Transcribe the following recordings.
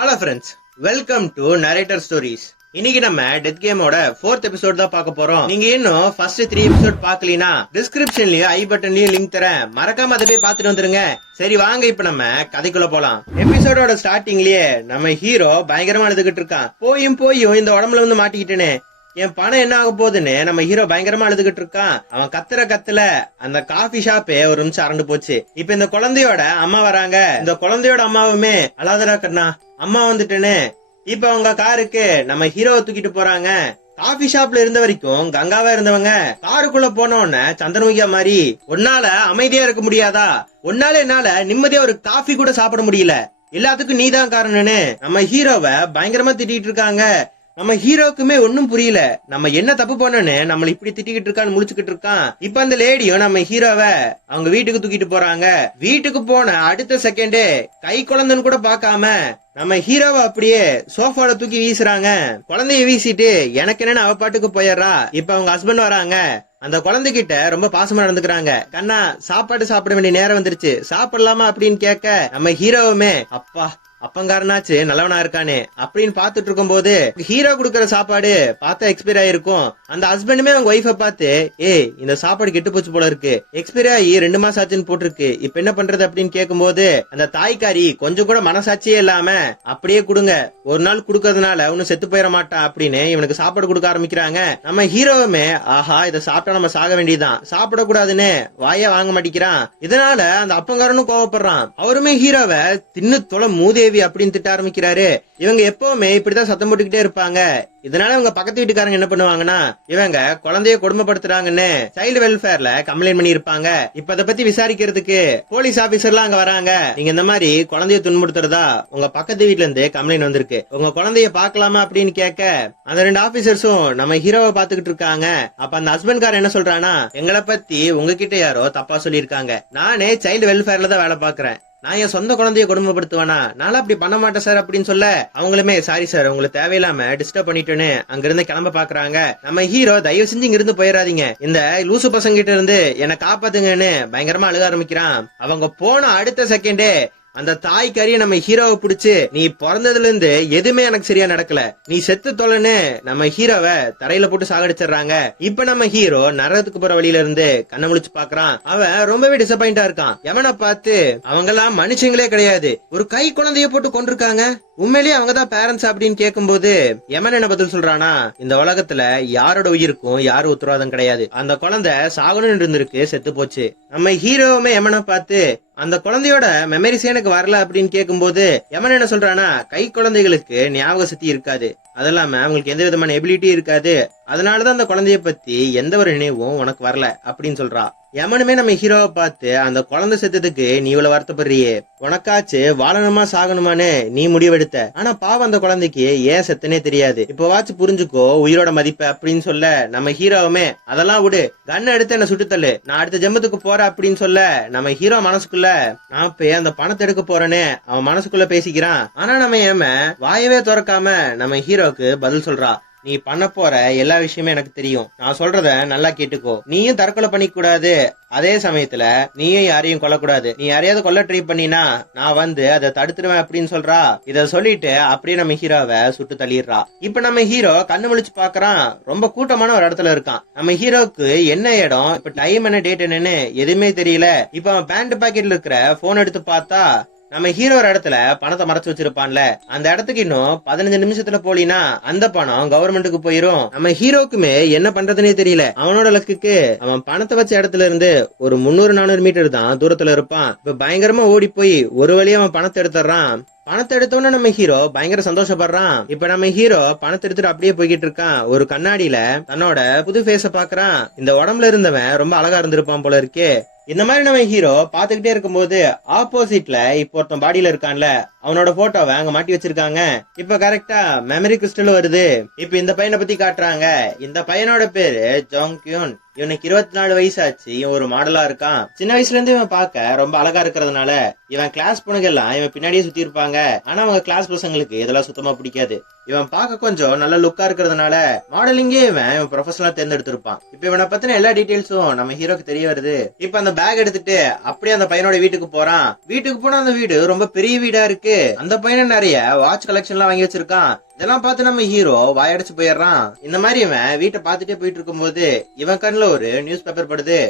Hello friends welcome to narrator stories இன்னைக்கு நம்ம death கேமோட ஃபோர்த் எபிசோட் தான் பார்க்க போறோம். நீங்க இன்னும் ஃபர்ஸ்ட் த்ரீ எபிசோட் பாக்கலீனா டிஸ்கிரிப்ஷன்லயும் ஐ பட்டன்லயும் லிங்க் தரேன். மறக்காம அதை போய் பார்த்துட்டு வந்துருங்க. சரி வாங்க இப்ப நம்ம கதைக்குள்ள போலாம். எபிசோடோட ஸ்டார்டிங்லயே நம்ம ஹீரோ பயங்கரமா எழுதுகிட்டு இருக்கான். போயும் போயும் இந்த உடம்புல வந்து மாட்டிக்கிட்டேனே என் பணம் என்ன ஆக போகுதுன்னு நம்ம ஹீரோ பயங்கரமா அழுதுகிட்டு இருக்கான். அவன் கத்துற கத்துல அந்த காஃபி ஷாப்பே ஒரு நிமிஷம் அரண்டு போச்சு. இப்ப இந்த குழந்தையோட அம்மா வராங்க. இந்த குழந்தையோட அம்மாவுமே அழாதரா கண்ணா அம்மா வந்துட்டேன்னு. இப்ப அவங்க காருக்கு நம்ம ஹீரோவை தூக்கிட்டு போறாங்க. காஃபி ஷாப்ல இருந்த வரைக்கும் கங்காவா இருந்தவங்க காருக்குள்ள போன உடனே சந்திரமுகியா மாதிரி உன்னால அமைதியா இருக்க முடியாதா? உன்னால என்னால நிம்மதியா ஒரு காஃபி கூட சாப்பிட முடியல. எல்லாத்துக்கும் நீதான் காரணம்னு. நம்ம ஹீரோவை பயங்கரமா திட்டிட்டு இருக்காங்க. நம்ம ஹீரோக்குமே ஒன்னும் புரியல. நம்ம என்ன தப்பு பண்ணோன்னு நம்மள இப்படி திட்டிக்கிட்டு இருக்கான்னு முடிச்சுக்கிட்டு இருக்கான். இப்ப அந்த லேடியும் நம்ம ஹீரோவை அவங்க வீட்டுக்கு தூக்கிட்டு போறாங்க. வீட்டுக்கு போன அடுத்த செகண்டே கை குழந்தைன்னு கூட பார்க்காம நம்ம ஹீரோவை அப்படியே சோஃபால தூக்கி வீசுறாங்க. குழந்தைய வீசிட்டு எனக்கு என்னன்னு அவ பாட்டுக்கு போயிடுறா. இப்ப அவங்க ஹஸ்பண்ட் வராங்க. அந்த குழந்தைகிட்ட ரொம்ப பாசமா நடந்துக்கிறாங்க. கண்ணா சாப்பாடு சாப்பிட வேண்டிய நேரம் வந்துருச்சு. சாப்பிடலாமா அப்படின்னு கேட்க நம்ம ஹீரோவுமே அப்பா அப்பங்காரனாச்சு நல்லவனா இருக்கானே அப்படின்னு பாத்துட்டு இருக்கும் போது ஹீரோ குடுக்கற சாப்பாடு பார்த்தா எக்ஸ்பைர் ஆயிருக்கும். அந்த ஹஸ்பண்டுமே அவங்க ஒய்ஃபை பார்த்து ஏய் இந்த சாப்பாடு கெட்டு போச்சு போல இருக்கு. எக்ஸ்பைர் ஆகி ரெண்டு மாசம் ஆச்சுன்னு போட்டிருக்கு. இப்ப என்ன பண்றது? அப்படின்னு கேக்கும்போது அந்த தாய்க்காரி கொஞ்சம் கூட மனசாட்சியே இல்லாம அப்படியே கொடுங்க. ஒரு நாள் குடுக்கறதுனால ஒன்னும் செத்து போயிட மாட்டான் அப்படின்னு இவனுக்கு சாப்பாடு கொடுக்க ஆரம்பிக்கிறாங்க. நம்ம ஹீரோவுமே ஆஹா இதை சாப்பிட்டா நம்ம சாக வேண்டியதுதான். சாப்பிடக்கூடாதுன்னு வாயே வாங்க மாட்டேங்கிறான். இதனால அந்த அப்பங்காரனும் கோவப்படுறான். அவருமே ஹீரோவை தின்னு தொலை தேவி அப்படின்னு திட்ட ஆரம்பிக்கிறாரு. இவங்க எப்பவுமே இப்படிதான் சத்தம் போட்டுக்கிட்டே இருப்பாங்க. இதனால இவங்க பக்கத்து வீட்டுக்காரங்க என்ன பண்ணுவாங்கன்னா இவங்க குழந்தைய கொடுமைப்படுத்துறாங்கன்னு சைல்டு வெல்ஃபேர்ல கம்ப்ளைண்ட் பண்ணி இருப்பாங்க இப்ப அதை பத்தி விசாரிக்கிறதுக்கு போலீஸ் ஆபீசர்லாம் அங்க வராங்க. நீங்க இந்த மாதிரி குழந்தைய துன்புறுத்துறதா உங்க பக்கத்து வீட்ல இருந்து கம்ப்ளைண்ட் வந்திருக்கு. உங்க குழந்தைய பாக்கலாமா அப்படின்னு கேட்க அந்த ரெண்டு ஆபீசர்ஸும் நம்ம ஹீரோவை பாத்துக்கிட்டு இருக்காங்க. அப்ப அந்த ஹஸ்பண்ட் கார் என்ன சொல்றானா எங்களை பத்தி உங்ககிட்ட யாரோ தப்பா சொல்லியிருக்காங்க. நானே சைல்டு வெல்ஃபேர்ல தான் வேலை பாக்குறேன் நான் என் சொந்த குழந்தைய கொடுமைப்படுத்துவேனா? நான் அப்படி பண்ண மாட்டேன் சார் அப்படின்னு சொல்ல. அவங்களுமே சாரி சார் உங்களுக்கு தேவையில்லாம டிஸ்டர்ப் பண்ணிட்டேன்னு அங்க இருந்து கிளம்ப பாக்குறாங்க. நம்ம ஹீரோ தயவு செஞ்சு இங்க இருந்து போயிடாதீங்க. இந்த லூசு பசங்க கிட்ட இருந்து என்ன காப்பாத்துங்கன்னு பயங்கரமா அழுக ஆரம்பிக்கிறான். அவங்க போன அடுத்த செகண்டே அந்த தாய் கறிய நம்ம ஹீரோவை பிடிச்சு நீ பிறந்ததுல இருந்து எதுவுமே எனக்கு சரியா நடக்கல. நீ செத்து தொலைன்னு நம்ம ஹீரோவை தரையில போட்டு சாகடிச்சிடுறாங்க. இப்ப நம்ம ஹீரோ நரகத்துக்கு போற வழியில இருந்து கண்ணை முழிச்சு பாக்குறான். அவன் ரொம்பவே டிசப்பாயிண்டா இருக்கான். எவனை பார்த்து அவங்க எல்லாம் மனுஷங்களே கிடையாது. ஒரு கை குழந்தைய போட்டு கொண்டிருக்காங்க உண்மையிலேயே அவங்க தான் பேரண்ட்ஸ் அப்படின்னு கேட்கும்போது எமன் என்ன பதில் சொல்றானா இந்த உலகத்துல யாரோட உயிருக்கும் யாரும் உத்தரவாதம் கிடையாது. அந்த குழந்தை சாகணும்னு இருந்திருக்கு செத்து போச்சு. நம்ம ஹீரோவுமே எமனை பார்த்து அந்த குழந்தையோட மெமரிஸ் எனக்கு வரல அப்படின்னு கேட்கும்போது எமன் என்ன சொல்றானா கை குழந்தைகளுக்கு ஞாபக சக்தி இருக்காது. அது இல்லாம அவங்களுக்கு எந்த விதமான எபிலிட்டி இருக்காது. அதனால தான் அந்த குழந்தைய பத்தி எந்த ஒரு நினைவும் உனக்கு வரல அப்படின்னு சொல்றா. யமனுமே நம்ம ஹீரோவை பார்த்து அந்த குழந்தை செத்ததுக்கு நீ இவ்வளவு வருத்தப்படுறியே. உனக்காச்சு வாழணுமா சாகணுமான்னு நீ முடிவெடுத்த. ஆனா பாவம் அந்த குழந்தைக்கு ஏன் செத்தனே தெரியாது. இப்போ வாச்சு புரிஞ்சுக்கோ உயிரோட மதிப்பு அப்படின்னு சொல்ல நம்ம ஹீரோவுமே அதெல்லாம் விடு. கண்ணை எடுத்து என்ன சுட்டுத்தள்ளு நான் அடுத்த ஜெமத்துக்கு போறேன் அப்படின்னு சொல்ல நம்ம ஹீரோ மனசுக்குள்ள நான் இப்ப அந்த பணத்தை எடுக்க போறேன்னு அவன் மனசுக்குள்ள பேசிக்கிறான். ஆனா நம்ம ஏம வாயவே திறக்காம நம்ம ஹீரோக்கு பதில் சொல்றா. நீ பண்ண போற எல்லா விஷயமே எனக்கு தெரியும். நான் சொல்றத நல்லா கேட்டுக்கோ. நீயும் தற்கொலை பண்ணிக்க கூடாது அதே சமயத்துல நீயும் யாரையும் கொல்லக்கூடாது. நீ யாரையாவது கொல்ல ட்ரை பண்ணினா நான் வந்து அதை தடுத்துருவேன் அப்படின்னு சொல்றா. இத சொல்லிட்டு அப்படியே நம்ம ஹீரோவை சுட்டு தள்ளிடுறா. இப்ப நம்ம ஹீரோ கண்ணு முழிச்சு பாக்குறான். ரொம்ப கூட்டமான ஒரு இடத்துல இருக்கான். நம்ம ஹீரோக்கு என்ன இடம்? இப்ப டைம் என்ன டேட் என்னன்னு எதுவுமே தெரியல. இப்ப அவன் பேண்ட் பாக்கெட்ல இருக்கிற போன் எடுத்து பார்த்தா நம்ம ஹீரோ ஒரு இடத்துல பணத்தை மறைச்சு வச்சிருப்பான்ல. அந்த இடத்துக்கு இன்னும் பதினஞ்சு நிமிஷத்துல போலினா அந்த பணம் கவர்மெண்ட்டுக்கு போயிரும். நம்ம ஹீரோக்குமே என்ன பண்றதுனே தெரியல. அவனோட லக்குக்கு அவன் பணத்தை வச்ச இடத்துல இருந்து ஒரு முன்னூறு நானூறு மீட்டர் தான் தூரத்துல இருப்பான். இப்ப பயங்கரமா ஓடி போய் ஒரு வழியா அவன் பணத்தை எடுத்துறான் பணத்தை எடுத்தோன்னு நம்ம ஹீரோ பயங்கர சந்தோஷப்படுறான். இப்ப நம்ம ஹீரோ பணத்தை எடுத்துட்டு அப்படியே போய்கிட்டு இருக்கான். ஒரு கண்ணாடியில தன்னோட புது ஃபேஸ பாக்குறான் இந்த உடம்புல இருந்தவன் ரொம்ப அழகா இருந்திருப்பான் போல இருக்கே. இந்த மாதிரி நம்ம ஹீரோ பாத்துக்கிட்டே இருக்கும்போது ஆப்போசிட்ல இப்போ ஒருத்தன் பாடியில இருக்கான்ல அவனோட போட்டோவை அங்க மாட்டி வச்சிருக்காங்க. இப்ப கரெக்டா மெமரி கிறிஸ்டல் வருது. இப்ப இந்த பையனை பத்தி காட்டுறாங்க. இந்த பையனோட பேரு ஜோங் கியூன் இவனுக்கு இருபத்தி நாலு வயசு ஆச்சு இவன் ஒரு மாடலா இருக்கான். சின்ன வயசுல இருந்து இவன் பார்க்க ரொம்ப அழகா இருக்கிறதுனால இவன் கிளாஸ் பொண்ணுங்க எல்லாம் இவன் பின்னாடியே சுத்தி இருப்பாங்க. ஆனா அவங்க கிளாஸ் பசங்களுக்கு இதெல்லாம் சுத்தமா பிடிக்காது. இவன் பார்க்க கொஞ்சம் நல்ல லுக்கா இருக்கிறதுனால மாடலிங்கே இவன் இவன் ப்ரொஃபஷனலா தேர்ந்தெடுத்திருப்பான். இப்ப இவனை பத்தின எல்லா டீடைல்ஸும் நம்ம ஹீரோக்கு தெரிய வருது. இப்ப அந்த பேக் எடுத்துட்டு அப்படியே அந்த பையனோட வீட்டுக்கு போறான். வீட்டுக்கு போனா அந்த வீடு ரொம்ப பெரிய வீடா இருக்கு. அந்த பையனை நிறைய வாட்ச் கலெக்ஷன் எல்லாம் வாங்கி வச்சிருக்கான். இதெல்லாம் பார்த்து நம்ம ஹீரோ வாயடைச்சு போயிடுறான். இந்த மாதிரி இவன் வீட்டை பார்த்துட்டே போயிட்டு இருக்கும்போது இவன் கண்ணில் ஒரு நியூஸ் பேப்பர் படுது.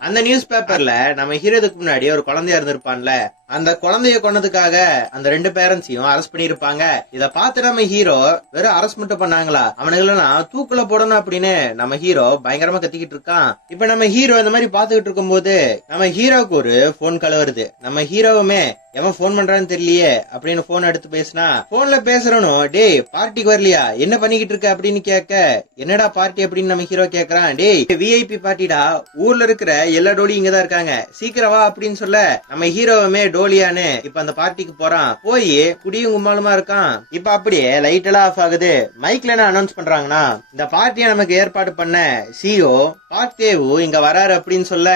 அந்த நியூஸ் பேப்பர்ல நம்ம ஹீரோதுக்கு முன்னாடி ஒரு குழந்தையா இருந்திருப்பான்ல. அந்த குழந்தைய கொன்னதுக்காக அந்த ரெண்டு பேரண்ட்ஸையும் அரெஸ்ட் பண்ணிருப்பாங்க இத பார்த்து நம்ம ஹீரோ வெறும் அரெஸ்ட் மட்டும் பண்ணாங்களா? அவனுங்களெல்லாம் தூக்குல போடணும் அப்படின்னு நம்ம ஹீரோ பயங்கரமா கத்திக்கிட்டு இருக்கான். இப்ப நம்ம ஹீரோ இந்த மாதிரி பாத்துக்கிட்டு இருக்கும்போது நம்ம ஹீரோக்கு ஒரு போன் கால் வருது. நம்ம ஹீரோவுமே எவன் போன் பண்றான்னு தெரியலையே அப்படின்னு போன் எடுத்து பேசினா போன்ல பேசுறனும் டேய் பார்ட்டிக்கு வரலையா? என்ன பண்ணிக்கிட்டு இருக்க? அப்படின்னு கேட்க என்னடா பார்ட்டி அப்படின்னு நம்ம ஹீரோ கேக்குறான் டேய் விஐபி பார்ட்டிடா ஊர்ல இருக்கிற எல்லா டோலியும் இங்கதான் இருக்காங்க. சீக்கிரம் வா அப்படின்னு சொல்ல நம்ம ஹீரோவுமே டோலியான்னு இப்ப அந்த பார்ட்டிக்கு போறான். போய் குடியும் கும்மாலுமா இருக்கான். இப்ப அப்படியே லைட் எல்லாம் ஆஃப் ஆகுது. மைக்ல என்ன அனௌன்ஸ் பண்றாங்கன்னா இந்த பார்ட்டியை நமக்கு ஏற்பாடு பண்ண சிஓ பார்த்தேவு இங்க வராரு அப்படின்னு சொல்ல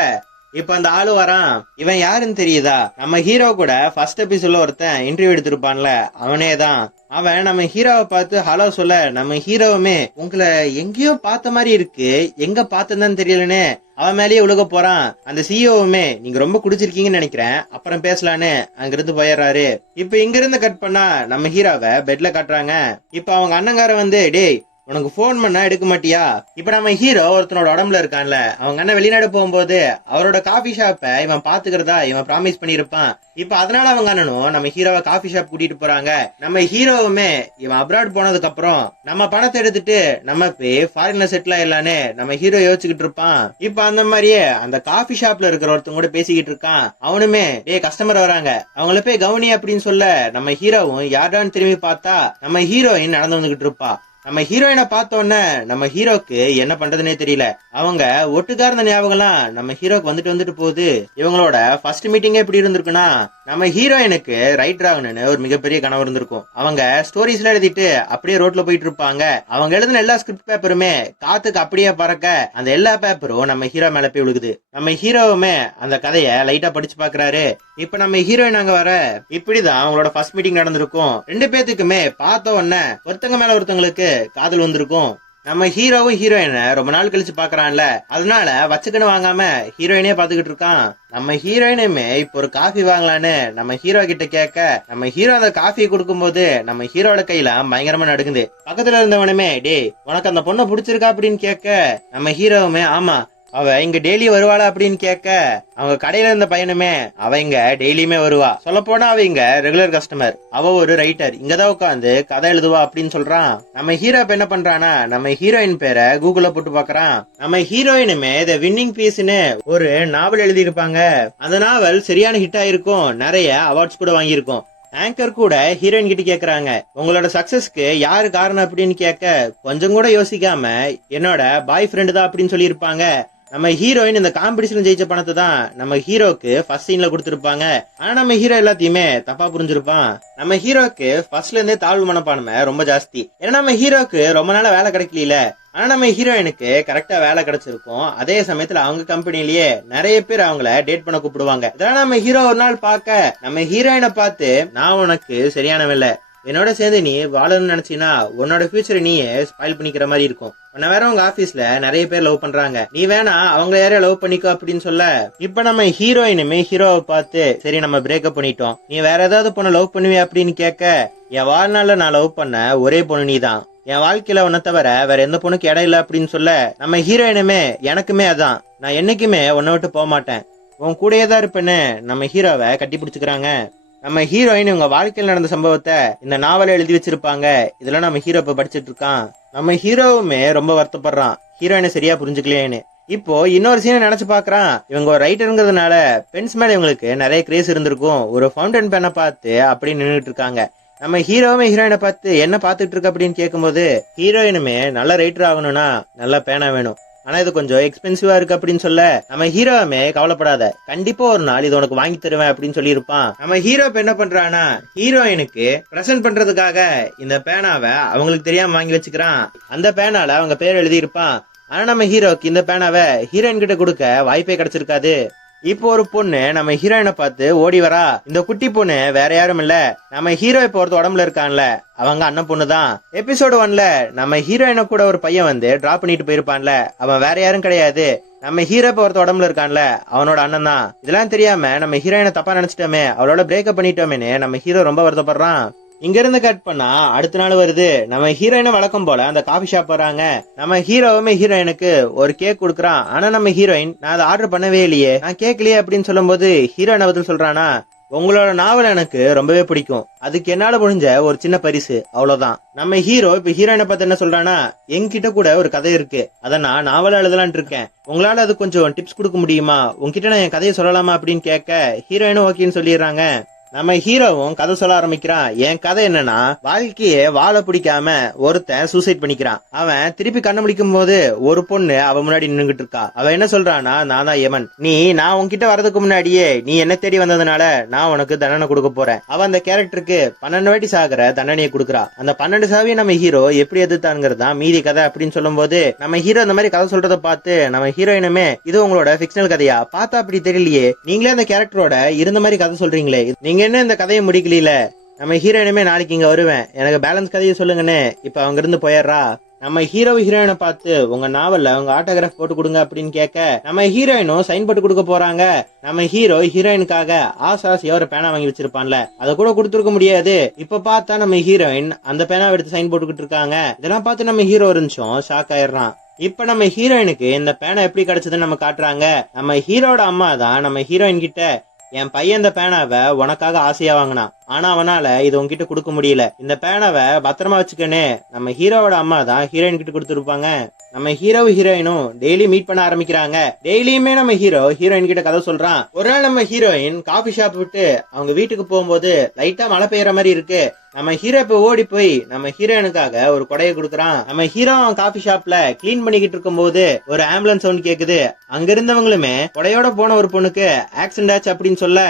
இப்ப அந்த ஆளு வரான். இவன் யாருன்னு தெரியுதா? நம்ம ஹீரோ கூட ஃபர்ஸ்ட் எபிசோட்ல ஒருத்தன் இன்டர்வியூ எடுத்திருப்பான்ல அவனே தான் அவன் நம்ம ஹீரோவை பார்த்து ஹலோ சொல்ல நம்ம ஹீரோவுமே உங்களை எங்கேயோ பார்த்த மாதிரி இருக்கு. எங்க பார்த்ததுன்னு தெரியலன்னு அவன் மேலேயே உழுக போறான். அந்த சிஇஓவுமே நீங்க ரொம்ப குடிச்சிருக்கீங்கன்னு நினைக்கிறேன். அப்புறம் பேசலான்னு அங்கிருந்து போயிடுறாரு. இப்ப இங்க இருந்து கட் பண்ணா நம்ம ஹீரோவை பெட்ல கட்டுறாங்க. இப்ப அவங்க அண்ணங்கார வந்து டேய் உனக்கு ஃபோன் பண்ணா எடுக்க மாட்டியா? இப்போ நம்ம ஹீரோ ஒருத்தனோட உடம்புல இருக்கான்ல அவங்க அண்ணன் வெளிநாடு போகும்போது அவரோட காஃபி ஷாப்பை இவன் பாத்துக்கிறதா இவன் ப்ராமிஸ் பண்ணியிருப்பான். இப்போ அதனால அவங்க அண்ணனும் நம்ம ஹீரோவை காஃபி ஷாப் கூட்டிட்டு போறாங்க. நம்ம ஹீரோவுமே இவன் அப்ராட் போனதுக்கு அப்புறம் நம்ம பணத்தை எடுத்துட்டு நம்ம போய் ஃபாரின்ல செட்டில் ஆயிடலான்னு நம்ம ஹீரோ யோசிச்சுக்கிட்டு இருப்பான். இப்போ அந்த மாதிரியே அந்த காஃபி ஷாப்ல இருக்கிற ஒருத்தங்க கூட பேசிக்கிட்டு இருக்கான். அவனுமே டே கஸ்டமர் வராங்க. அவங்கள போய் கவனி அப்படின்னு சொல்ல நம்ம ஹீரோவும் யார்டான்னு திரும்பி பார்த்தா நம்ம ஹீரோயின் நடந்து வந்துகிட்டு இருப்பா. நம்ம ஹீரோயினை பார்த்தோன்னே நம்ம ஹீரோக்கு என்ன பண்றதுனே தெரியல. அவங்க ஒட்டுக்கார்ந்த ஞாபகம்லாம் நம்ம ஹீரோக்கு வந்துட்டு வந்துட்டு போகுது. இவங்களோட ஃபர்ஸ்ட் மீட்டிங்கே எப்படி இருந்திருக்குன்னா நம்ம ஹீரோயினுக்கு ரைட் ஆகணும்னு ஒரு மிகப்பெரிய கனவு இருந்திருக்கும். அவங்க ஸ்டோரிஸ்ல எழுதிட்டு அப்படியே ரோட்ல போயிட்டு இருப்பாங்க. அவங்க எழுதின எல்லா ஸ்கிரிப்ட் பேப்பருமே காத்துக்கு அப்படியே பறக்க அந்த எல்லா பேப்பரும் நம்ம ஹீரோ மேல போய் விழுகுது. நம்ம ஹீரோவுமே அந்த கதையை லைட்டா படிச்சு பாக்குறாரு. இப்ப நம்ம ஹீரோயின் அங்க வர இப்படிதான் அவங்களோட ஃபர்ஸ்ட் மீட்டிங் நடந்திருக்கும். ரெண்டு பேத்துக்குமே பார்த்த உடனே ஒருத்தங்க மேல ஒருத்தங்களுக்கு காதல் வந்திருக்கும். நம்ம ஹீரோவும் ஹீரோயினை ரொம்ப நாள் கழிச்சு பாக்குறான்ல. அதனால வச்சுக்கன்னு வாங்காம ஹீரோயினே பாத்துக்கிட்டு இருக்கான். நம்ம ஹீரோயினுமே இப்போ ஒரு காஃபி வாங்கலான்னு நம்ம ஹீரோ கிட்ட கேட்க நம்ம ஹீரோ அந்த காஃபியை கொடுக்கும்போது நம்ம ஹீரோட கையில பயங்கரமா நடக்குது பக்கத்துல இருந்தவனுமே டே உனக்கு அந்த பொண்ணை பிடிச்சிருக்கா? அப்படின்னு கேட்க நம்ம ஹீரோவுமே ஆமா அவ இங்க டெய்லி வருவாளா அப்படின்னு கேட்க அவங்க கடையில இருந்த பையனுமே அவ இங்க டெய்லியுமே வருவா. சொல்ல போனா அவ இங்க ரெகுலர் கஸ்டமர் அவ ஒரு ரைட்டர் இங்கதான் உட்காந்து கதை எழுதுவா அப்படின்னு சொல்றான். நம்ம ஹீரோ இப்ப என்ன பண்றானா நம்ம ஹீரோயின் பேரை கூகுள்ல போட்டு பாக்குறான். நம்ம ஹீரோயினுமே த வின்னிங் பீஸ்னு ஒரு நாவல் எழுதியிருப்பாங்க. அந்த நாவல் சரியான ஹிட் ஆயிருக்கும். நிறைய அவார்ட்ஸ் கூட வாங்கியிருக்கும். ஆங்கர் கூட ஹீரோயின் கிட்ட கேக்குறாங்க. உங்களோட சக்சஸ்க்கு யாரு காரணம் அப்படின்னு கேட்க கொஞ்சம் கூட யோசிக்காம என்னோட பாய் ஃப்ரெண்டு தான் அப்படின்னு சொல்லியிருப்பாங்க. நம்ம ஹீரோயின் இந்த காம்படிஷன் ஜெயிச்ச பணத்தை தான் நம்ம ஹீரோக்கு ஃபர்ஸ்ட் சீன்ல கொடுத்துருப்பாங்க. ஆனா நம்ம ஹீரோ எல்லாத்தையுமே தப்பா புரிஞ்சிருப்பான். நம்ம ஹீரோக்கு ஃபர்ஸ்ட்ல இருந்தே தாழ்வு மனப்பான்மை ரொம்ப ஜாஸ்தி. ஏன்னா நம்ம ஹீரோக்கு ரொம்ப நாளா வேலை கிடைக்கல ஆனா நம்ம ஹீரோயினுக்கு கரெக்டா வேலை கிடைச்சிருக்கும். அதே சமயத்துல அவங்க கம்பெனிலேயே நிறைய பேர் அவங்கள டேட் பண்ண கூப்பிடுவாங்க. இதெல்லாம் நம்ம ஹீரோ ஒரு நாள் பார்க்க. நம்ம ஹீரோயினை பார்த்து நான் உனக்கு சரியானவில்லை என்னோட சேர்ந்து நீ வாழணும்னு நினைச்சீங்கன்னா உன்னோட ஃபியூச்சரை நீயே ஸ்பாயில் பண்ணிக்கிற மாதிரி இருக்கும். உன்ன வேற உங்க ஆபீஸ்ல நிறைய பேர் லவ் பண்றாங்க. நீ வேணா அவங்க யாரையும் லவ் பண்ணிக்கோ அப்படின்னு சொல்ல இப்ப நம்ம ஹீரோயினுமே ஹீரோவை பார்த்து சரி நம்ம பிரேக்கப் பண்ணிட்டோம். நீ வேற ஏதாவது பொண்ணை லவ் பண்ணுவியா அப்படின்னு கேட்க என் வாழ்நாள்ல நான் லவ் பண்ண ஒரே பொண்ணு நீதான். என் வாழ்க்கையில உன்னை தவிர வேற எந்த பொண்ணுக்கு இடம் இல்லை அப்படின்னு சொல்ல நம்ம ஹீரோயினுமே எனக்குமே அதான். நான் என்னைக்குமே உன்னை விட்டு போக மாட்டேன். உன் கூடயே தான் இருப்பேன்னு நம்ம ஹீரோவை கட்டி பிடிச்சுக்கிறாங்க நம்ம ஹீரோயின் இவங்க வாழ்க்கையில் நடந்த சம்பவத்தை இந்த நாவலை எழுதி வச்சிருப்பாங்க. இதெல்லாம் நம்ம ஹீரோ இப்ப படிச்சுட்டு இருக்கான். நம்ம ஹீரோவுமே ரொம்ப வருத்தப்படுறான். ஹீரோயினை சரியா புரிஞ்சுக்கலையேன்னு. இப்போ இன்னொரு சீனை நினைச்சு பாக்குறான் இவங்க ஒரு ரைட்டருங்கிறதுனால பென்ஸ் மேல இவங்களுக்கு நிறைய கிரேஸ் இருந்திருக்கும். ஒரு ஃபவுண்டன் பெண்ணை பார்த்து அப்படி நின்றுட்டு இருக்காங்க. நம்ம ஹீரோவுமே ஹீரோயினை பார்த்து என்ன பார்த்துட்டு இருக்க அப்படின்னு கேட்கும்போது ஹீரோயினுமே நல்ல ரைட்டர் ஆகணும்னா நல்ல பேனா வேணும். ஆனா இது கொஞ்சம் எக்ஸ்பென்சிவா இருக்கு அப்படின்னு சொல்ல. நம்ம ஹீரோவுமே கவலைப்படாத. கண்டிப்பா ஒரு நாள் இது உனக்கு வாங்கி தருவேன் அப்படின்னு சொல்லியிருப்பான். நம்ம ஹீரோ இப்ப என்ன பண்றானா ஹீரோயினுக்கு பிரசன்ட் பண்றதுக்காக இந்த பேனாவை அவங்களுக்கு தெரியாம வாங்கி வச்சுக்கிறான். அந்த பேனால அவங்க பேர் எழுதியிருப்பான். ஆனா நம்ம ஹீரோக்கு இந்த பேனாவை ஹீரோயின் கிட்ட கொடுக்க வாய்ப்பே கிடைச்சிருக்காது. இப்போ ஒரு பொண்ணு நம்ம ஹீரோயினை பார்த்து ஓடி வரா இந்த குட்டி பொண்ணு வேற யாரும் இல்ல. நம்ம ஹீரோ இப்போ ஒருத்த உடம்புல இருக்கான்ல. அவங்க அண்ணன் பொண்ணு தான். எபிசோடு ஒன்ல நம்ம ஹீரோயினை கூட ஒரு பையன் வந்து டிராப் பண்ணிட்டு போயிருப்பான்ல. அவன் வேற யாரும் கிடையாது. நம்ம ஹீரோ இப்போ ஒருத்த உடம்புல இருக்கான்ல. அவனோட அண்ணன் தான். இதெல்லாம் தெரியாம நம்ம ஹீரோயினை தப்பா நினைச்சிட்டோமே. அவளோட பிரேக்கப் பண்ணிட்டோமேனு நம்ம ஹீரோ ரொம்ப வருத்தப்படுறான். இங்க இருந்து கட் பண்ணா அடுத்த நாள் வருது. நம்ம ஹீரோயினை வழக்கம் போல அந்த காஃபி ஷாப் வராங்க நம்ம ஹீரோவுமே ஹீரோயினுக்கு ஒரு கேக் கொடுக்குறான். ஆனா நம்ம ஹீரோயின் நான் அதை ஆர்டர் பண்ணவே இல்லையே. நான் கேட்கலையே அப்படின்னு சொல்லும்போது ஹீரோயினை பதில் சொல்றானா உங்களோட நாவல் எனக்கு ரொம்பவே பிடிக்கும். அதுக்கு என்னால முடிஞ்ச ஒரு சின்ன பரிசு. அவ்வளவுதான். நம்ம ஹீரோ இப்ப ஹீரோயினை பார்த்து என்ன சொல்றானா என்கிட்ட கூட ஒரு கதை இருக்கு. அதை நான் நாவல் எழுதலான் இருக்கேன். உங்களால அது கொஞ்சம் டிப்ஸ் கொடுக்க முடியுமா? உங்ககிட்ட நான் என் கதையை சொல்லலாமா? அப்படின்னு கேட்க ஹீரோயினும் ஓகேன்னு சொல்லிடுறாங்க. நம்ம ஹீரோவும் கதை சொல்ல ஆரம்பிக்கிறான். என் கதை என்னன்னா வாழ்க்கையே வாழ பிடிக்காம ஒருத்தன் சூசைட் பண்ணிக்கிறான். அவன் திருப்பி கண்ணு முடிக்கும் போது ஒரு பொண்ணு அவன் முன்னாடி நின்னுகிட்டு இருக்கா. அவன் என்ன சொல்றானா நான் தான் யமன். நீ நான் உன்கிட்ட வரதுக்கு முன்னாடியே நீ என்ன தேடி வந்ததுனால நான் உனக்கு தண்டனை கொடுக்க போறேன். அவன் அந்த கேரக்டருக்கு பன்னெண்டு வாட்டி சாகிற தண்டனையை கொடுக்குறா. அந்த பன்னெண்டு சாவியை நம்ம ஹீரோ எப்படி எதிர்த்தாங்கிறது தான் மீதி கதை அப்படின்னு சொல்லும் போது நம்ம ஹீரோ இந்த மாதிரி கதை சொல்றத பார்த்து நம்ம ஹீரோயினுமே இது உங்களோட பிக்ஷனல் கதையா? பார்த்தா அப்படி தெரியலையே. நீங்களே அந்த கேரக்டரோட இருந்த மாதிரி கதை சொல்றீங்களே. நீங்க என்ன இந்த கதையை முடிக்கல நம்ம ஹீரோயினுமே நாளைக்கு இங்க வருவேன். எனக்கு பேலன்ஸ் கதையை சொல்லுங்கன்னு இப்ப அவங்க இருந்து போயிடுறா. நம்ம ஹீரோ ஹீரோயினை பார்த்து உங்க நாவல்ல உங்க ஆட்டோகிராஃப் போட்டு கொடுங்க அப்படின்னு கேட்க நம்ம ஹீரோயினும் சைன் போட்டு கொடுக்க போறாங்க. நம்ம ஹீரோ ஹீரோயினுக்காக ஆசை ஆசையா ஒரு பேனா வாங்கி வச்சிருப்பான்ல. அதை கூட கொடுத்துருக்க முடியாது. இப்ப பார்த்தா நம்ம ஹீரோயின் அந்த பேனாவை எடுத்து சைன் போட்டுக்கிட்டு இருக்காங்க. இதெல்லாம் பார்த்து நம்ம ஹீரோ இருந்துச்சோம். ஷாக் ஆயிடுறான். இப்ப நம்ம ஹீரோயினுக்கு இந்த பேனா எப்படி கிடைச்சதுன்னு நம்ம காட்டுறாங்க. நம்ம ஹீரோட அம்மா தான் நம்ம ஹீரோயின் கிட்ட என் பையன் இந்த பேனாவை உனக்காக ஆசையா வாங்கினான். ஆனா அவனால இது உங்ககிட்ட கொடுக்க முடியல. இந்த பேனாவை பத்திரமா வச்சுக்கன்னு நம்ம ஹீரோவோட அம்மா தான் ஹீரோயின் கிட்ட கொடுத்துருப்பாங்க. நம்ம ஹீரோ ஹீரோயினும் டெய்லி மீட் பண்ண ஆரம்பிக்கிறாங்க. டெய்லியுமே நம்ம ஹீரோ ஹீரோயின் கிட்ட கதை சொல்றான். ஒரு நாள் நம்ம ஹீரோயின் காஃபி ஷாப் விட்டு அவங்க வீட்டுக்கு போகும்போது லைட்டா மழை பெய்யற மாதிரி இருக்கு. நம்ம ஹீரோ இப்ப ஓடி போய் நம்ம ஹீரோயினுக்காக ஒரு கொடையை கொடுக்குறான். நம்ம ஹீரோ காஃபி ஷாப்ல கிளீன் பண்ணிக்கிட்டு இருக்கும்போது ஒரு ஆம்புலன்ஸ் சவுண்ட் கேக்குது. அங்க இருந்தவங்களுமே கொடையோட போன ஒரு பொண்ணுக்கு ஆக்சிடென்ட் ஆச்சு அப்படின்னு சொல்ல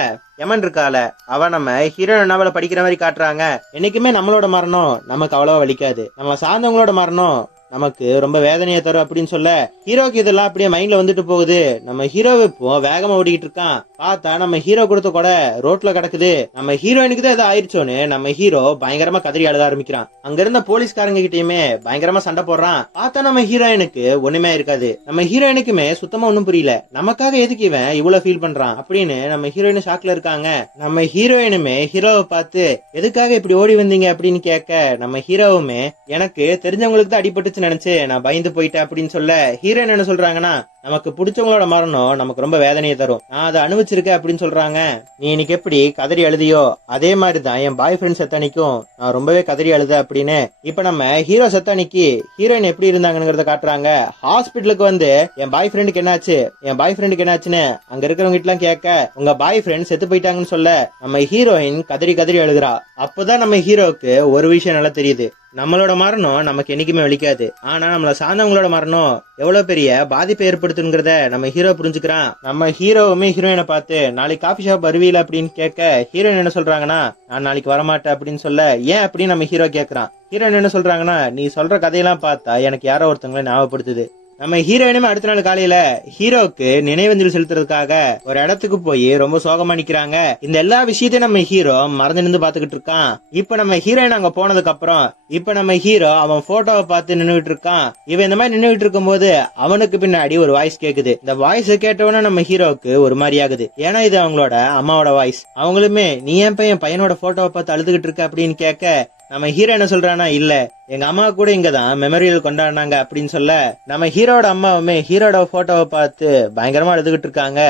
யமன் இருக்கால அவ நம்ம ஹீரோ நாவல படிக்கிற மாதிரி காட்டுறாங்க. என்னைக்குமே நம்மளோட மரணம் நமக்கு அவ்வளவா வலிக்காது. நம்ம சார்ந்தவங்களோட மரணம் நமக்கு ரொம்ப வேதனையை தரும் அப்படின்னு சொல்ல ஹீரோக்கு இதெல்லாம் அப்படியே மைண்ட்ல வந்துட்டு போகுது. நம்ம ஹீரோவை இப்போ வேகமா ஓடிக்கிட்டு இருக்கான். பார்த்தா நம்ம ஹீரோ கொடுத்த கூட ரோட்ல கிடக்குது. நம்ம ஹீரோயினுக்கு தான் ஏதோ ஆயிடுச்சோன்னு நம்ம ஹீரோ பயங்கரமா கதறி அழுத ஆரம்பிக்கிறான். அங்க இருந்த போலீஸ்காரங்க கிட்டயுமே பயங்கரமா சண்டை போடுறான். பார்த்தா நம்ம ஹீரோயினுக்கு ஒண்ணுமே இருக்காது. நம்ம ஹீரோயினுக்குமே சுத்தமா ஒண்ணும் புரியல. நமக்காக எதுக்கு இவன் இவ்வளவு ஃபீல் பண்றான் அப்படின்னு நம்ம ஹீரோயின் ஷாக்ல இருக்காங்க. நம்ம ஹீரோயினுமே ஹீரோவை பார்த்து எதுக்காக இப்படி ஓடி வந்தீங்க? அப்படின்னு கேட்க நம்ம ஹீரோவுமே எனக்கு தெரிஞ்சவங்களுக்கு தான் அடிபட்டுச்சு நினைச்சு நான் பயந்து போயிட்டேன் அப்படின்னு சொல்ல ஹீரோயின் என்ன சொல்றாங்கன்னா நமக்கு பிடிச்சவங்களோட மரணம் நமக்கு ரொம்ப வேதனையை தரும். நான் அதை அனுபவிச்சிருக்கேன் அப்படின்னு சொல்றாங்க. நீ இன்னைக்கு எப்படி கதறி அழுதியோ அதே மாதிரி தான் என் பாய் ஃப்ரெண்ட் செத்தானிக்கும் நான் ரொம்பவே கதறி அழுத அப்படின்னு இப்ப நம்ம ஹீரோ செத்தானிக்கு ஹீரோயின் எப்படி இருந்தாங்கிறத காட்டுறாங்க. ஹாஸ்பிட்டலுக்கு வந்து என் பாய் ஃப்ரெண்டுக்கு என்னாச்சு? என் பாய் ஃப்ரெண்டுக்கு என்னாச்சுன்னு அங்க இருக்கிறவங்க எல்லாம் கேட்க உங்க பாய் ஃப்ரெண்ட் செத்து போயிட்டாங்கன்னு சொல்ல நம்ம ஹீரோயின் கதறி கதறி அழுகுறா. அப்போதான் நம்ம ஹீரோவுக்கு ஒரு விஷயம் நல்லா தெரியுது. நம்மளோட மரணம் நமக்கு என்னைக்குமே வலிக்காது. ஆனா நம்மளை சார்ந்தவங்களோட மரணம் எவ்வளவு பெரிய பாதிப்பை ஏற்படுத்துங்கிறத நம்ம ஹீரோ புரிஞ்சுக்கிறான். நம்ம ஹீரோவுமே ஹீரோயினை பார்த்து நாளைக்கு காஃபி ஷாப் வருவீல? அப்படின்னு கேட்க ஹீரோயின் என்ன சொல்றாங்கன்னா நான் நாளைக்கு வரமாட்டேன் அப்படின்னு சொல்ல ஏன்? அப்படின்னு நம்ம ஹீரோ கேட்குறான். ஹீரோயின் என்ன சொல்றாங்கன்னா நீ சொல்ற கதையெல்லாம் பார்த்தா எனக்கு யாரோ ஒருத்தவங்களை ஞாபகப்படுத்துது. நம்ம ஹீரோயினுமே அடுத்த நாள் காலையில ஹீரோவுக்கு நினைவஞ்சலி செலுத்துறதுக்காக ஒரு இடத்துக்கு போய் ரொம்ப சோகமா நிக்கிறாங்க. இந்த எல்லா விஷயத்தையும் நம்ம ஹீரோ மறந்து நின்று பாத்துக்கிட்டு இருக்கான். இப்ப நம்ம ஹீரோயின் அங்க போனதுக்கு அப்புறம் இப்ப நம்ம ஹீரோ அவன் போட்டோவை பார்த்து நின்னுகிட்டு இருக்கான். இவன் இந்த மாதிரி நின்னுகிட்டு இருக்கும்போது அவனுக்கு பின்னாடி ஒரு வாய்ஸ் கேக்குது. இந்த வாய்ஸ் கேட்டவன நம்ம ஹீரோவுக்கு ஒரு மாதிரி ஆகுது. ஏன்னா இது அவங்களோட அம்மாவோட வாய்ஸ் அவங்களுமே நீ ஏன் பையன் பையனோட போட்டோவை பார்த்து அழுதுகிட்டு இருக்க? அப்படின்னு கேட்க நம்ம ஹீரோ என்ன சொல்றானா இல்ல எங்க அம்மா கூட இங்க தான் மெமரியல் கொண்டாடினாங்க அப்படின்னு சொல்ல நம்ம ஹீரோட அம்மாவுமே ஹீரோட போட்டோவை பார்த்து பயங்கரமா எடுத்துக்கிட்டு இருக்காங்க.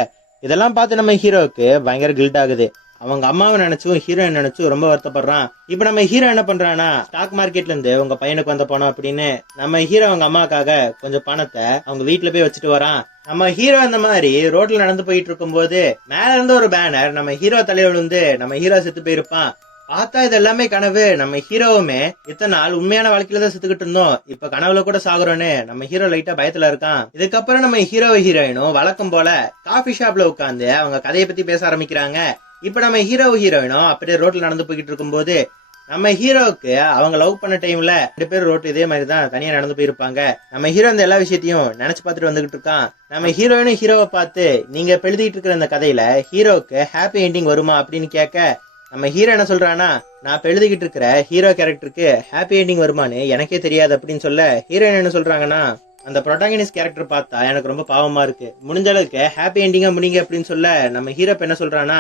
இதெல்லாம் பார்த்து நம்ம ஹீரோவுக்கு பயங்கர கில்ட் ஆகுது. அவங்க அம்மாவை நினைச்சும் ஹீரோயின் நினைச்சும் ரொம்ப வருத்தப்படுறான். இப்ப நம்ம ஹீரோ என்ன பண்றானா ஸ்டாக் மார்க்கெட்ல இருந்து உங்க பையனுக்கு வந்த பணம் அப்படின்னு நம்ம ஹீரோ அவங்க அம்மாக்காக கொஞ்சம் பணத்தை அவங்க வீட்டுல போய் வச்சுட்டு வரான். நம்ம ஹீரோ அந்த மாதிரி ரோட்ல நடந்து போயிட்டு இருக்கும்போது மேல இருந்து ஒரு பேனர் நம்ம ஹீரோ தலையில விழுந்து நம்ம ஹீரோ செத்து போயிருப்பான். பார்த்தா இது எல்லாமே கனவு. நம்ம ஹீரோவுமே இத்தனை நாள் உண்மையான வாழ்க்கையில தான் செத்துக்கிட்டு இருந்தோம். இப்ப கனவுல கூட சாகுறோன்னு நம்ம ஹீரோ லைட்டா பயத்துல இருக்கான். இதுக்கப்புறம் நம்ம ஹீரோ ஹீரோயினும் வழக்கம் போல காஃபி ஷாப்ல உட்காந்து அவங்க கதையை பத்தி பேச ஆரம்பிக்கிறாங்க. இப்ப நம்ம ஹீரோ ஹீரோயினும் அப்படியே ரோட்ல நடந்து போய்கிட்டு இருக்கும்போது நம்ம ஹீரோவுக்கு அவங்க லவ் பண்ண டைம்ல ரெண்டு பேரும் ரோட்டு இதே மாதிரி தான் தனியா நடந்து போயிருப்பாங்க. நம்ம ஹீரோ இந்த எல்லா விஷயத்தையும் நினைச்சு பார்த்துட்டு வந்துகிட்டு இருக்கான். நம்ம ஹீரோயினும் ஹீரோவை பார்த்து நீங்க இப்ப எழுதிட்டு இருக்கிற இந்த கதையில ஹீரோவுக்கு ஹாப்பி எண்டிங் வருமா அப்படின்னு கேட்க நம்ம ஹீரோ என்ன சொல்றானா நான் இப்போ எழுதிக்கிட்டு இருக்கிற ஹீரோ கேரக்டருக்கு ஹாப்பி எண்டிங் வருமான்னு எனக்கே தெரியாது அப்படின்னு சொல்ல ஹீரோயின் என்ன சொல்றாங்கன்னா அந்த ப்ரொட்டாகனிஸ்ட் கேரக்டர் பார்த்தா எனக்கு ரொம்ப பாவமா இருக்கு. முடிஞ்ச அளவுக்கு ஹாப்பி எண்டிங்கா முடிங்க அப்படின்னு சொல்ல நம்ம ஹீரோ இப்போ என்ன சொல்றானா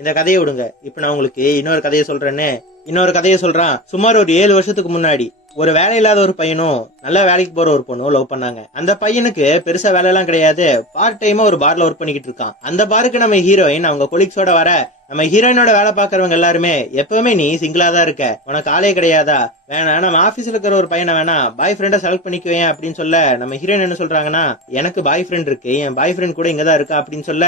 இந்த கதையை விடுங்க. இப்போ நான் உங்களுக்கு இன்னொரு கதையை சொல்றேன்னு. இன்னொரு கதையை சொல்றான். சுமார் ஒரு ஏழு வருஷத்துக்கு முன்னாடி ஒரு வேலை இல்லாத ஒரு பையனும் நல்ல வேலைக்கு போற ஒரு பொண்ணும் லவ் பண்ணாங்க. அந்த பையனுக்கு பெருசா வேலையெல்லாம் கிடையாது. பார்ட் டைமா ஒரு பார்ல ஒர்க் பண்ணிக்கிட்டு இருக்கான். அந்த பாருக்கு நம்ம ஹீரோயின் அவங்க கொலிக்ஸோட வர நம்ம ஹீரோயினோட வேலை பாக்குறவங்க எல்லாருமே எப்பவுமே நீ சிங்கிளா தான் இருக்க. உனக்கு ஆளே கிடையாதா? வேணா நம்ம ஆபீஸ்ல இருக்கிற ஒரு பையனை வேணா பாய் ஃப்ரெண்டை செலக்ட் பண்ணிக்குவேன் அப்படின்னு சொல்ல நம்ம ஹீரோயின் என்ன சொல்றாங்கன்னா எனக்கு பாய் ஃப்ரெண்ட் இருக்கு. என் பாய் ஃப்ரெண்ட் கூட இங்கதான் இருக்கா அப்படின்னு சொல்ல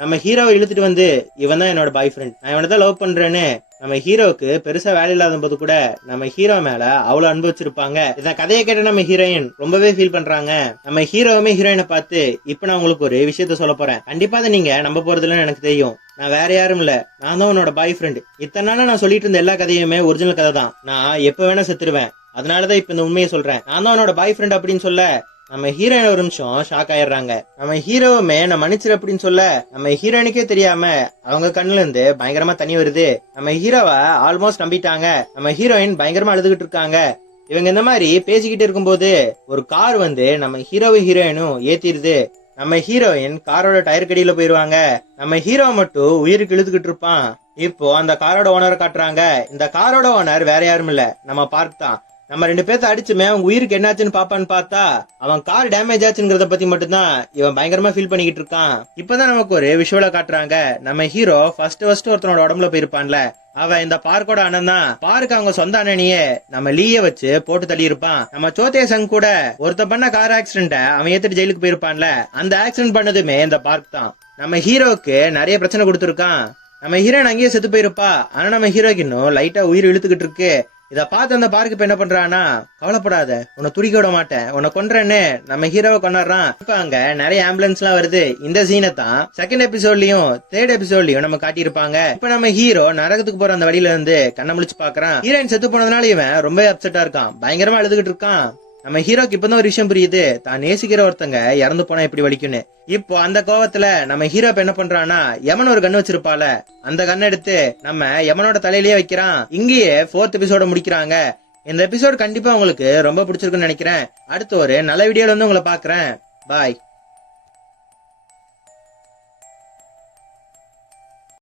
நம்ம ஹீரோவை இழுத்துட்டு வந்து இவன் தான் என்னோட பாய் ஃப்ரெண்ட் நான் இவனை தான் லவ் பண்றேன்னு நம்ம ஹீரோவுக்கு பெருசா வேலை இல்லாத போது கூட நம்ம ஹீரோ மேல அவ்வளவு அன்பு வச்சிருப்பாங்க. இந்த கதையை கேட்ட நம்ம ஹீரோயின் ரொம்பவே ஃபீல் பண்றாங்க. நம்ம ஹீரோவுமே ஹீரோயினை பார்த்து இப்ப நான் உங்களுக்கு ஒரு விஷயத்த சொல்ல போறேன். கண்டிப்பா அதை நீங்க நம்ப போறதுலன்னு எனக்கு தெரியும். நான் வேற யாரும் இல்ல. நான் தான் உன்னோட பாய் ஃப்ரெண்ட் இத்தனை நாளா நான் சொல்லிட்டு இருந்த எல்லா கதையுமே ஒரிஜினல் கதை தான். நான் எப்ப வேணா செத்துருவேன். அதனாலதான் இப்ப இந்த உண்மையை சொல்றேன். நான் தான் உன்னோட பாய் ஃப்ரெண்ட் அப்படின்னு சொல்ல நம்ம ஹீரோயின் ஒரு நிமிஷம் ஷாக் ஆயிடுறாங்க. நம்ம ஹீரோவுமே நம்ம மன்னிச்சிரு அப்படின்னு சொல்ல நம்ம ஹீரோயினுக்கே தெரியாம அவங்க கண்ணுல இருந்து பயங்கரமா தண்ணி வருது. நம்ம ஹீரோவை ஆல்மோஸ்ட் நம்பிட்டாங்க. நம்ம ஹீரோயின் பயங்கரமா அழுதுகிட்டு இருக்காங்க. இவங்க இந்த மாதிரி பேசிக்கிட்டு இருக்கும்போது ஒரு கார் வந்து நம்ம ஹீரோவும் ஹீரோயினும் ஏத்திடுது நம்ம ஹீரோயின் காரோட டயர் கடியில போயிருவாங்க. நம்ம ஹீரோ மட்டும் உயிருக்கு இழுத்துக்கிட்டு இருப்பான். இப்போ அந்த காரோட ஓனரை காட்டுறாங்க. இந்த காரோட ஓனர் வேற யாரும் இல்ல. நம்ம பார்க் தான். நம்ம ரெண்டு பேர்த்த அடிச்சுமே அவன் உயிருக்கு என்னாச்சுன்னு பாப்பான்னு பார்த்தா அவன் கார் டேமேஜ் ஆச்சுங்கிறத பத்தி மட்டும்தான் இவன் பயங்கரமா ஃபீல் பண்ணிக்கிட்டு இருக்கான். இப்பதான் நமக்கு ஒரு விஷுவல காட்டுறாங்க. நம்ம ஹீரோ ஃபர்ஸ்ட் ஃபர்ஸ்ட் ஒருத்தனோட உடம்புல போயிருப்பான்ல. அவன் இந்த பார்க்கோட அண்ணன் தான். பார்க்கு அவங்க சொந்த அண்ணனையே நம்ம லீய வச்சு போட்டு தள்ளி இருப்பான். நம்ம சோத்தே சங் கூட ஒருத்த பண்ண கார் ஆக்சிடென்ட அவன் ஏத்துட்டு ஜெயிலுக்கு போயிருப்பான்ல. அந்த ஆக்சிடென்ட் பண்ணதுமே இந்த பார்க் தான். நம்ம ஹீரோவுக்கு நிறைய பிரச்சனை கொடுத்துருக்கான். நம்ம ஹீரோயின் அங்கேயே செத்து போயிருப்பா. ஆனா நம்ம ஹீரோக்கு இன்னும் லைட்டா உயிர் இழுத்துக்கிட்டு இருக்கு. இத பார்த்து அந்த பார்க்கு இப்ப என்ன பண்றானா கவலைப்படாத. உன்னை துடிக்க விட மாட்டேன். உன்னை கொன்றேன்னு நம்ம ஹீரோவை கொண்டாடுறான். இப்ப அங்க நிறைய ஆம்புலன்ஸ் எல்லாம் வருது. இந்த சீனை தான் செகண்ட் எபிசோட்லயும் தேர்ட் எபிசோட்லயும் நம்ம காட்டியிருப்பாங்க. இப்ப நம்ம ஹீரோ நரகத்துக்கு போற அந்த வழியில இருந்து கண்ணை முழிச்சு பாக்குறான் ஹீரோயின் செத்து போனதுனால இவன் ரொம்ப அப்செட்டா இருக்கான். பயங்கரமா அழுதுகிட்டு இருக்கான். நம்ம ஹீரோக்கு இப்பதான் ஒரு விஷயம் புரியுது. தான் நேசிக்கிற ஒருத்தங்க இறந்து போனா எப்படி வலிக்கும்னு. இப்போ அந்த கோவத்துல நம்ம ஹீரோ என்ன பண்றான்னா யமன் ஒரு கண்ணு வச்சிருப்பால. அந்த கண்ணை எடுத்து நம்ம யமனோட தலையிலேயே வைக்கிறான். இங்கேயே ஃபோர்த் எபிசோட முடிக்கிறாங்க. இந்த எபிசோட் கண்டிப்பா உங்களுக்கு ரொம்ப பிடிச்சிருக்குன்னு நினைக்கிறேன். அடுத்து ஒரு நல்ல வீடியோல வந்து உங்களை பாக்குறேன் பாய்